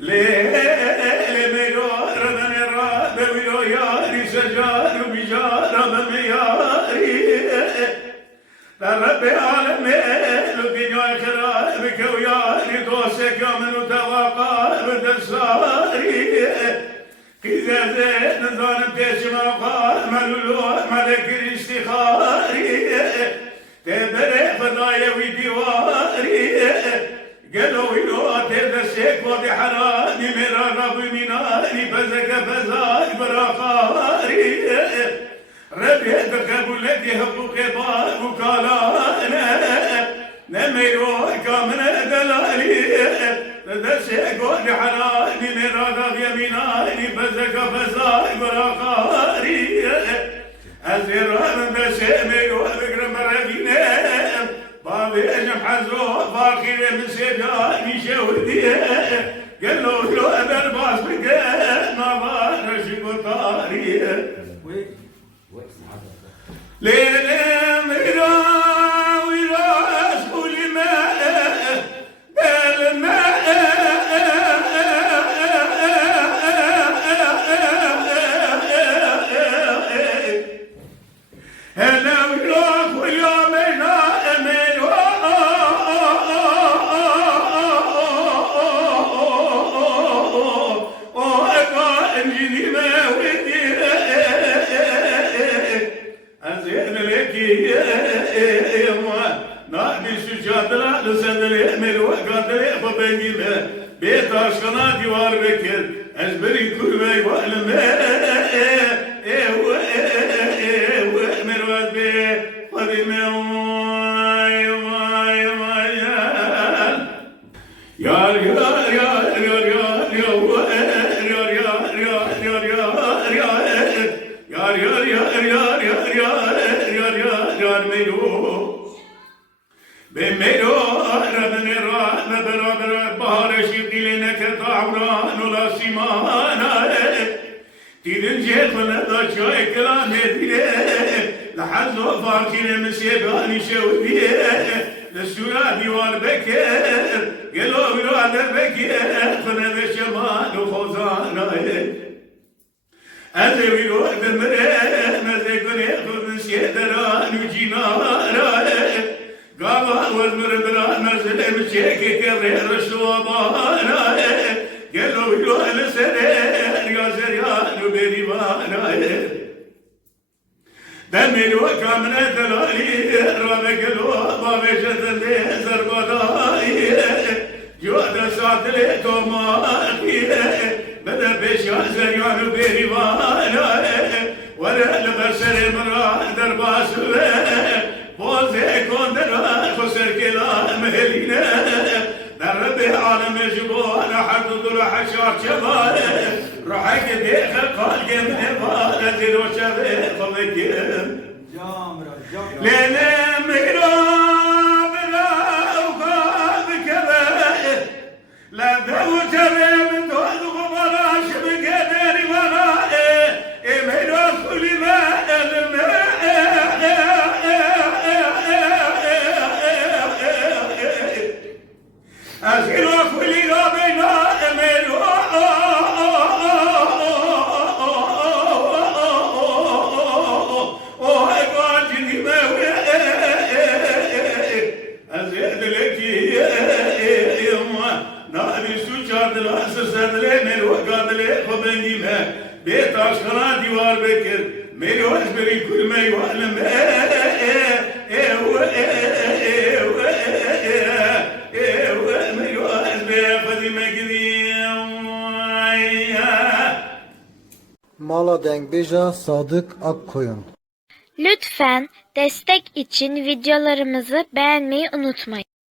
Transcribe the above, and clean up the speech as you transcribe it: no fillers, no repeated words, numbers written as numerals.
ليل ميرار نرى بميرو ياري سجار بجار بمياري رب العالمين الدنيا خرابك وياري دوسك من توقع بدساري إذا زين ظالم تسمع قال ملولو ملك الاستخاري تبرع فضايا وديواري قالوا يلو تدسك وبحراني من رب مناني فزك فزاك براقاري ربي تقبل لك حقوق بار وكالانا نميرو كامنا دلالي تدسك وبحراني من رب يميناني فزك فزاك براقاري أزيران بسيمي وذكر مرقينا بابي أجم حزو باقي من سيداني شودي قال له لو أبر باس بقى ما بار شكو طاري ليلة ميرا ويرا أسكولي ماء بالماء هلا ويروح واليوم نائم انجني ما ودي ازين لك يا ما نادي سجادنا لسدري من وقادري فبني بيت عشقنا ديوار بكر ازبري كل وعلم بميرو ربنا رحمة برابر بهار شيقي لنك طعوران ولا سيمانا تيرنجي خلدا شوي كلام هديه لحظو فاكر مسيباني شودي لسورة ديوار بكر قلو براد بكر خنا بشمان وخوزانا أزي ويرو دمره نزي كني خود سيدران وجينارا قاوا والمر برا نزل مشيكي كبر رشوابانا قالوا يلو لسرير يا زريان وبريبانا دمي وكامنا دلالي رابك لو بابي جدلي زربداي جواد ساتلي توماكي بدا بيشا زريان وبريبانا ولا لبسر مرا درباس بوزي كوندرا خسر كلا مهلينا دربي عالم جبال حد دور حشار شبال روحك ديخ قال جم نبال زيرو شبه فبكم ليلة ميرا بلا وقاب كبه لا دو جبه من دوز غبراش بقدر ورائه ميرا كل ما أزيرو كل ربنا أميرو أقاجني موي أزيد لك يما نادي سوچاد لاسسد لي ميرو قادلي خبني ما بيت عشقنا ديوار بكر ميرو أجبري كل ما يعلم Mala Dengbeja Sadık Akkoyun. Lütfen destek için videolarımızı beğenmeyi unutmayın.